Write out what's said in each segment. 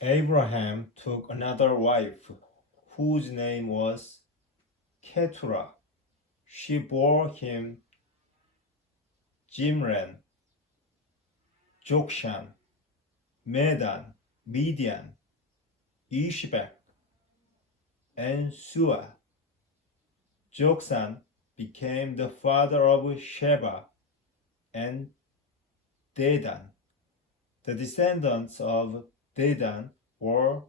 Abraham took another wife, whose name was Keturah. She bore him Jimran, Jokshan, Medan, Midian, Ishbak, and Sua. Joksan became the father of Sheba and Dedan. The descendants of Dedan were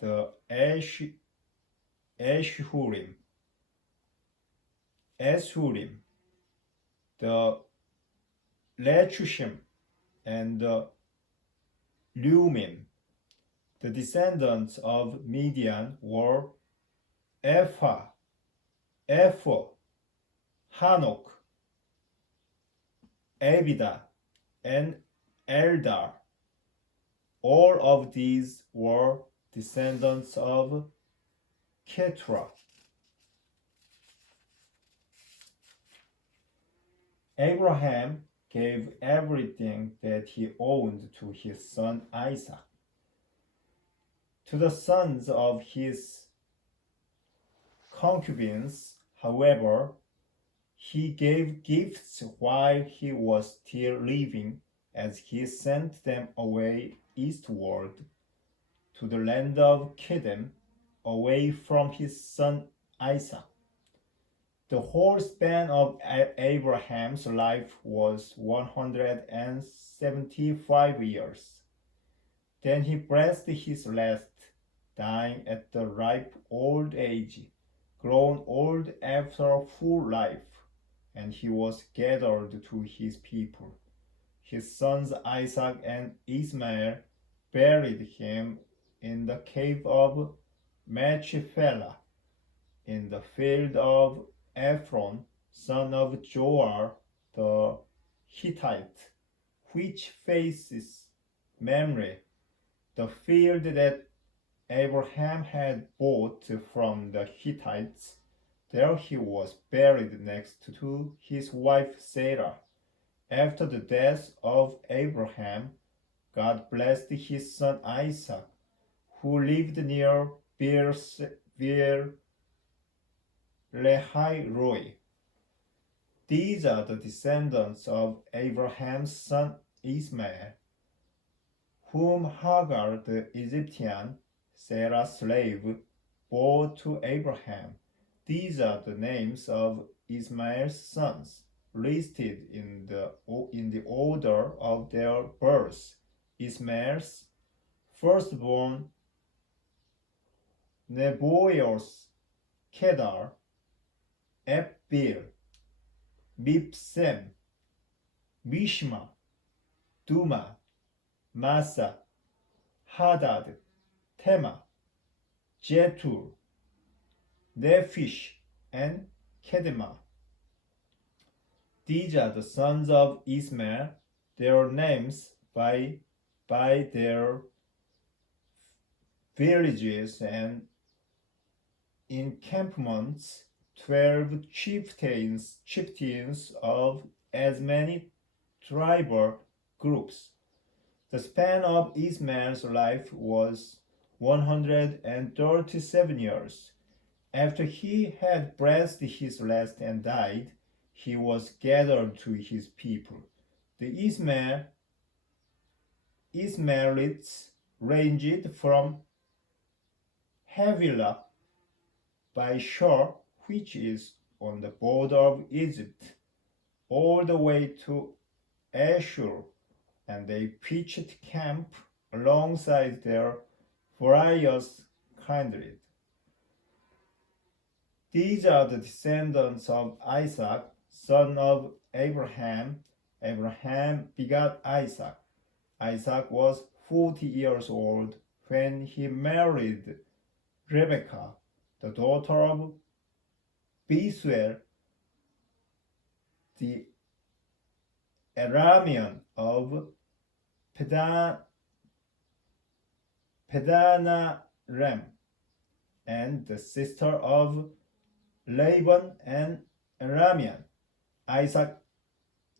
the Ashurim, the Lechushim, and the Lumim. The descendants of Midian were Ephah, Ephor, Hanok, Abida, and Eldar. All of these were descendants of Keturah. Abraham gave everything that he owned to his son Isaac. To the sons of his concubines, however, he gave gifts while he was still living, as he sent them away eastward to the land of Kedem, away from his son Isaac. The whole span of Abraham's life was 175 years. Then he breathed his last, dying at the ripe old age, grown old after a full life, and he was gathered to his people. His sons Isaac and Ishmael buried him in the cave of Machpelah, in the field of Ephron, son of Joar the Hittite, which faces Mamre, the field that Abraham had bought from the Hittites. There he was buried next to his wife Sarah. After the death of Abraham, God blessed his son Isaac, who lived near Beer-Lahai-roi. These are the descendants of Abraham's son Ishmael, whom Hagar the Egyptian, Sarah's slave, bore to Abraham. These are the names of Ishmael's sons, listed in the order of their birth. Ishmael's firstborn, Nebaioth, Kedar, Epbil, Mibsam, Mishma, Duma, Massa, Hadad, Tema, Jetur, Nephish, and Kedemah. These are the sons of Ishmael, their names by their villages and encampments, 12 chieftains of as many tribal groups. The span of Ishmael's life was 137 years. After he had breathed his last and died, he was gathered to his people. The Ishmaelites ranged from Havilah by shore, which is on the border of Egypt, all the way to Ashur, and they pitched camp alongside their various kindred. These are the descendants of Isaac, son of Abraham. Abraham begot Isaac. Isaac was 40 years old when he married Rebekah, the daughter of Bethuel, the Aramean of Padanaram, and the sister of Laban and Aramean. Isaac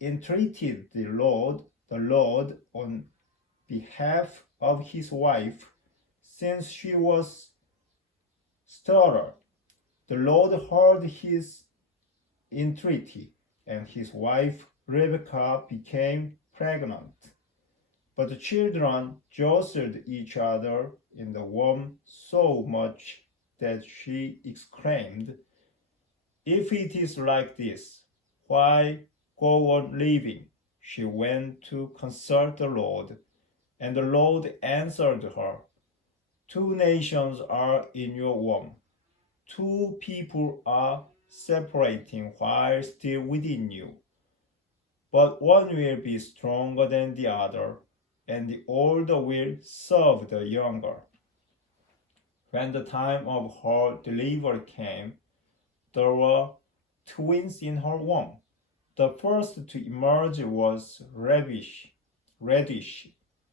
entreated the Lord on behalf of his wife since she was stouter. The Lord heard his entreaty, and his wife Rebekah became pregnant. But the children jostled each other in the womb so much that she exclaimed, "If it is like this, why go on living?" She went to consult the Lord, and the Lord answered her, "Two nations are in your womb. Two people are separating while still within you. But one will be stronger than the other, and the older will serve the younger." When the time of her delivery came, there were twins in her womb. The first to emerge was reddish,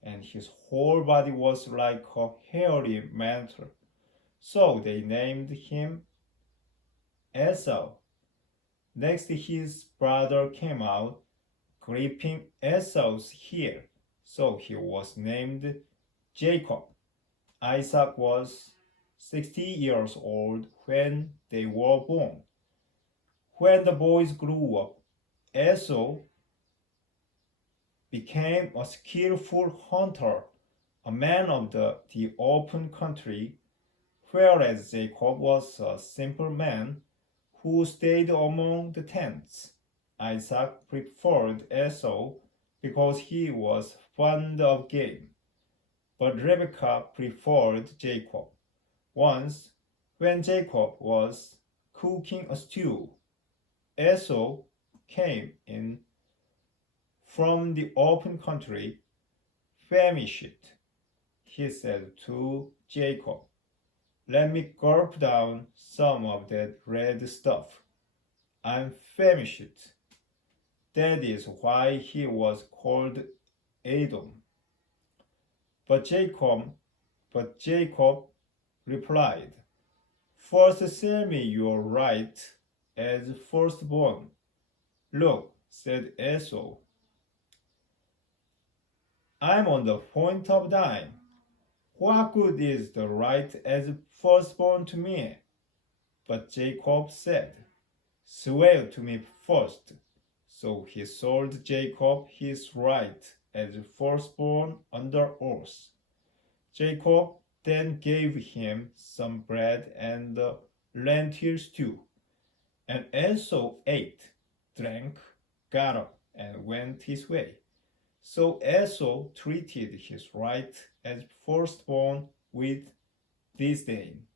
and his whole body was like a hairy mantle. So they named him Esau. Next, his brother came out, gripping Esau's heel, so he was named Jacob. Isaac was 60 years old when they were born. When the boys grew up, Esau became a skillful hunter, a man of the open country, whereas Jacob was a simple man who stayed among the tents. Isaac preferred Esau because he was fond of game, but Rebekah preferred Jacob. Once, when Jacob was cooking a stew, Esau came in from the open country. "Famished," he said to Jacob. "Let me gulp down some of that red stuff. I'm famished." That is why he was called Edom. But Jacob replied, "First sell me your right as firstborn." "Look," said Esau, "I'm on the point of dying. What good is the right as firstborn to me?" But Jacob said, "Swear to me first." So he sold Jacob his right as firstborn under oath. Jacob then gave him some bread and lentil stew. And Esau ate, drank, got up, and went his way. So Esau treated his right as firstborn with disdain.